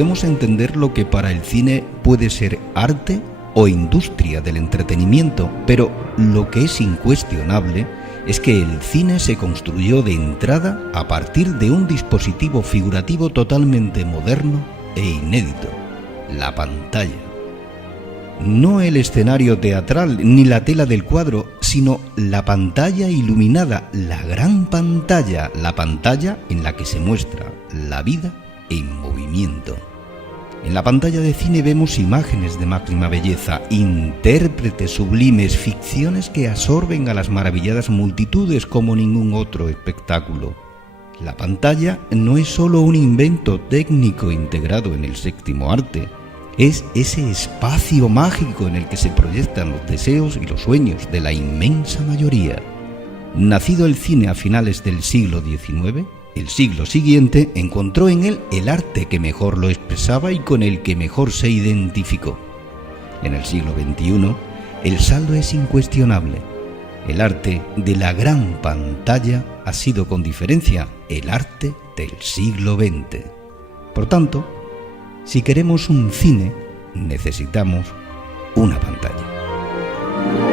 podemos entender lo que para el cine puede ser arte o industria del entretenimiento, pero lo que es incuestionable es que el cine se construyó de entrada a partir de un dispositivo figurativo totalmente moderno e inédito: la pantalla. No el escenario teatral ni la tela del cuadro, sino la pantalla iluminada, la gran pantalla, la pantalla en la que se muestra la vida en movimiento. En la pantalla de cine vemos imágenes de máxima belleza, intérpretes sublimes, ficciones que absorben a las maravilladas multitudes como ningún otro espectáculo. La pantalla no es solo un invento técnico integrado en el séptimo arte, es ese espacio mágico en el que se proyectan los deseos y los sueños de la inmensa mayoría. Nacido el cine a finales del siglo XIX, el siglo siguiente encontró en él el arte que mejor lo expresaba y con el que mejor se identificó. En el siglo XXI, el saldo es incuestionable. El arte de la gran pantalla ha sido con diferencia el arte del siglo XX. Por tanto, si queremos un cine, necesitamos una pantalla.